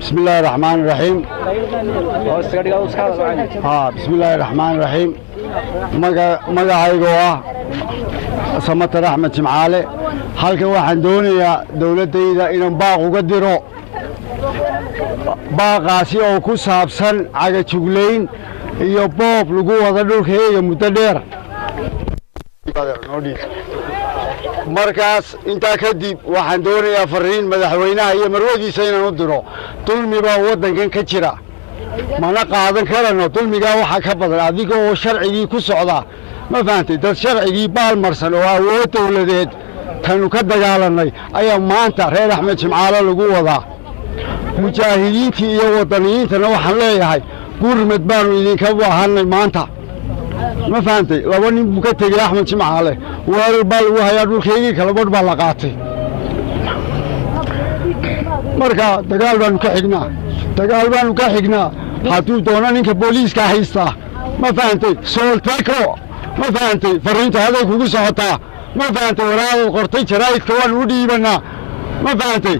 بسم الله الرحمن الرحيم. بسم الله الرحمن الرحيم. magacayga Samatar Axmed Jimcaale halka waxaan doonayaa dawladayda inaan baaq uga diro baaqaasi oo ku saabsan cagajugleyn iyo boob lagu wada dhulkayga muddo dheer markaas intaa kadib waxaan doonayaa fariin madaxweynaha iyo marwadiisa inaan u diro dulmiba wadankan ka jira mana qaadan karano dulmiga waxa ka badan adiga oo sharcigii ku socda ma fahamtay dad sharcigii baalmarsan oo awood dawladeed tanu ka dagaalanay ayaa maanta reer Axmed Jimcaale lagu wadaa mujaahidiintii iyo wadaniyiintana waxaan leeyahay gurmad baanu idinka baahanay maanta ma fahamtay laba nin buu ka tegay Axmed Jimcaale weerar baa lagu hayaa dhulkeygii kala badh baa la qaatay marka dagaal baanu ka xignaa hadduu doono ninka booliiska haysta ma fahamtay sooltako ma fahamtay fariinta haday kugu socotaa ma fahamtay waraaqda qortay jaraa'idka waan u dhiibanaa ma fahamtay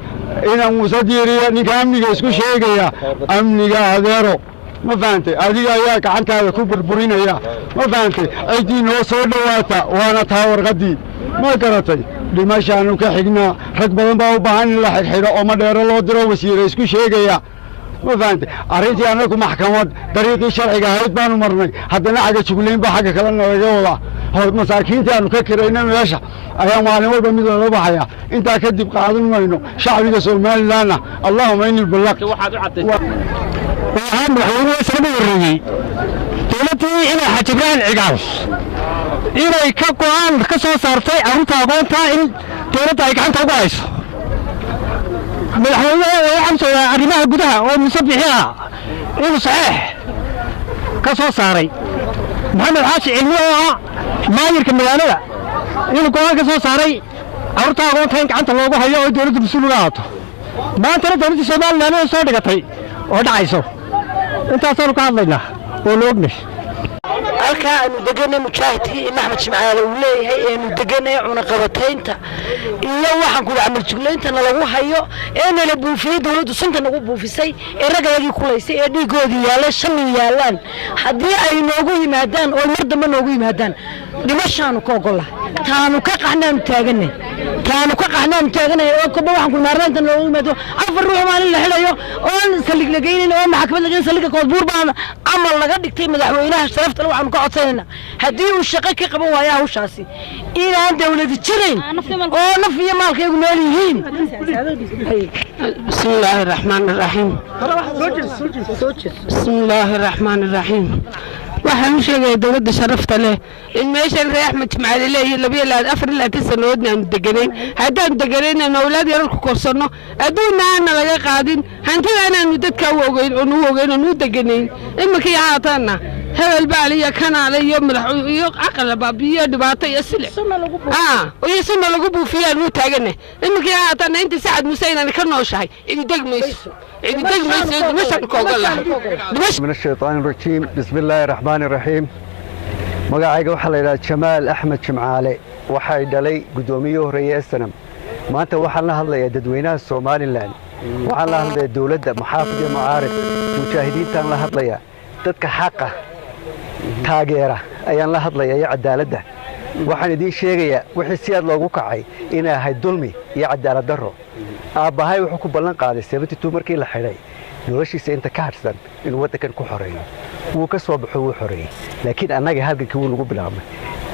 inaan Muuse Diiriye ninka amniga isku sheegaya amniga adeero ma fahamtay adiga ayaa gacantaada ku burburinaya ma fahamtay aydii noo soo dhawaata waana taa warqadii ma garatay dhimashaanu ka xignaa rag badan baa u baahan in la xirxiro oo ma dheero loo diro wasiire isku sheegaya ma fahamtay arrintii anagu maxkamad dariiqii sharciga ahayd baanu marnay haddana cagajugleyn baa xagga kale nalaga wadaa masaakiintii aanu ka kirayna meesha ayaa maalin walba mid looga baxaya intaa kadib qaadan mayno shacbiga Soomaalilandna allahumma inni ballaq waxaan madaxweynaha soo wareegay dawladii inay xajibaan cigaal inay ka go'aan ka soo saartay arrinta aqoonta in dawladda ay gacanta ugu hayso madaxweynaha waxaan soo arrimaha gudaha oo musabixiya inuu saxiix ka soo saaray maxamed xaashi cilmi oo maayirka magaalada inuu go'aan ka soo saaray arrinta aqoonta in gacanta loogu hayo oo dawladda mas'uul uga ahaato maanta dawladda Soomaaliland ay soo dhigatay oo dhacayso intaasoo ka hadlaynaa oo loognay halka aanu deganay mujaahidkii Axmed Jimcaale uu leeyahay aanu deganay cuna qabataynta iyo waxaan ku amal jugleynta lagu hayo ee la buufiyay dawladdu sunta nagu buufisay ee ragayagii kulaysay ee dhigoodii yaalay shan yaalaan hadii ay noogu yimaadaan oo mar dambe noogu yimaadaan dhimashaanu ka ogolaa taanu ka qaxnaan taaganay oo kaba waxaan ku maarnaan loo yimaado afar ruux maalin la xirayo oo salig lageeyeen oo maxkamad lageeyeen saliga koodbuur baan amal laga dhigtay madaxweynaha sharafta waxaan ka codsanayna hadii uu shaqo ka qaban waayo hawshaasi inaan dawladda jirin oo naf iyo maalkaygu meel yihiin bismillaahir rahmaanir rahiim bismillaahir rahmaanir rahiim waxaan u sheegay dawladda sharafta leh in meesha reer Axmed Jimcaale leeyahay 24 sanadood aan deganayn haddaan deganayn awlaad yar ku korsano aduunana laga qaadin hantida aanu dadka u ogeyn oo deganayn imika yaataana hebel baaliya kanaale iyo madax iyo aqal baabiyo dhibaato iyo silix iyo sima lagu buufiyay uu taagane imika yaataana inta saacad musayna ka nooshahay in degmayso من الشيطان الرجيم بسم الله الرحمن الرحيم magacayga waxa la yiraahdaa Jamaal Axmed Jimcaale waxay dhalay gudoomiyaha horeeye sanam maanta waxaan la hadlayaa dadweynaha Soomaaliland waxaan la hadlayaa dawladda maxaafid iyo mucaarad mujaahidiintan la hadlayaa dadka xaqa taageera ayaan la hadlayaa iyo cadaaladda waxaan idin sheegayaa wixii si aad loogu kacay inay ahay dulmi iyo cadaalad darro aabahay wuxuu ku ballan qaaday 72 markii la xiray noloshiisa inta ka harsan inuu wadankan ku xoreeyo wuu ka soo baxo wuu xoreeyay laakiin annaga halkii wuu lagu bilaabay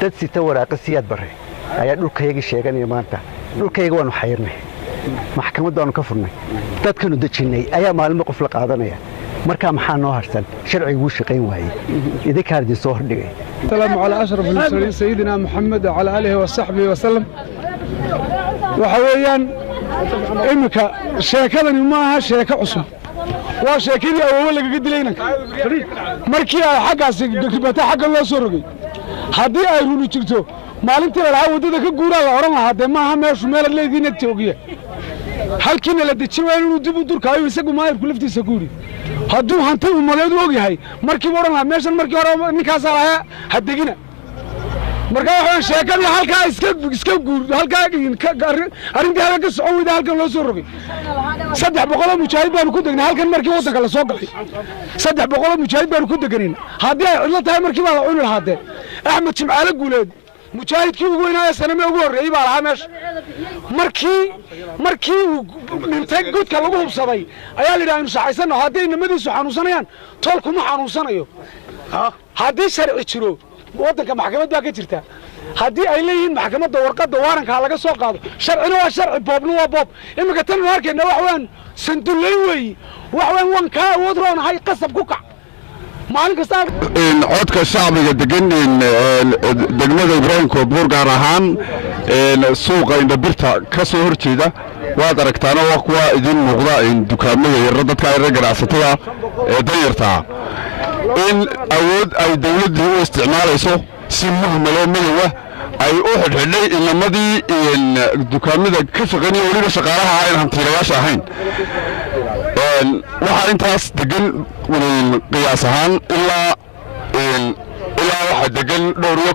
dad sita waraaqo siyaad bare ayaa dhulkayga sheeganaya maanta dhulkayga waanu xayrnay maxkamadda aanu ka furnay dadkanu dejinay ayaa maalmo qof la qaadanaya marka maxaa noo harsan sharcigu wuu shaqayn waayay idinkaan idin soo hordhigay salaamu calaa ashraf al-mursaliin sayidina Muhammad wa ala alihi wa sahbihi wa sallam waxa weeyaan imika sheekadani ma aha sheeko cusub waa sheekadii awoow laga dilayna markii ay xaqaasi degmata xaq loo soo rogay hadii ay runi jirto maalintii la wadada ka guuraa la oran lahaa ma aha meeshu meel leediina toogiya halkiina la dejiyay inuu dib u durkaayo isagu maayirku laftiisa guuri hadduu hanti umadeed og yahay markii oran lahaa meeshan markii hore ninkaas ahaa hadegina marka waxaan sheekadii halkaa iska guur halkaa arrintii halka ka socon weyda halkan loo soo rogay 300 mujaahid baanu ku degnay halkan markii waddanka la soo galay 300 mujaahid baanu ku deganay haddii ay cidlo tahay markii baa la cuni lahaadee axmed jimcaale guuleed mujaahidkii ugu weynaa saname ugu horreeyay baa lahaa meesha markii uu dhintay godka lagu hubsaday ayaa la yidhaha aynu saxaysano haddii inamadiisu xanuunsanayaan toolkuma xanuunsanayo haddii sharci jiro waddanka maxkamad baa ka jirta haddii ay leeyihiin maxkamadda warqadda waarankaa laga soo qaado sharcina waa sharci boobna waa boob iminka tan anu arkayna wax weyn sandullayn weeye wax weyn waan kaa awood roonahay qasab ku kac maalin kasta codka shacbiga degan degmada Ibraahim Koodbuur gaar ahaan suuqa indhabirta ka soo horjeeda waad aragtaan oo kuwa idin muuqda dukaamada yar dadka ay ganacsatada ee danyarta in awood ay dawladdu u isticmaalayso si muhmalo madow ay u xidhay inamadii dukaamada ka shaqeynaya waliba shaqaalaha aan hantiilayaasha ahayn waxa intaas degan qiyaas ahaan ilaa waxa degan dhowr iyo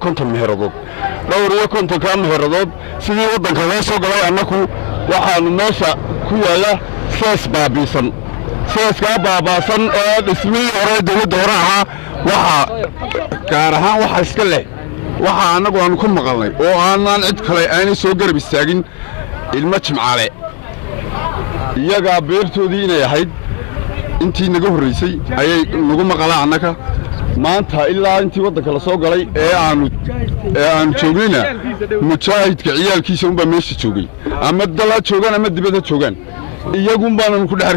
50 meheradood sidii waddanka loo soo galay annagu waxaanu meesha ku yaala sees baabiisan seeska baabaasan ee dhismihii hore dawladda hore ahaa waxa gaar ahaan waxa iska leh waxa annagu aan ku maqalnay oo aanan cid kale aanay soo garab istaagin ilmo Jimcaale iyaga beertoodii inay ahayd intii naga horreysay ayay nagu maqalaan annaka maanta ilaa intii waddanka la soo galay ee aanu joognayna mujaahidka ciyaalkiisa unbaa meesha joogay ama dala joogaan ama dibadda joogaan iyagun baanu ku dhex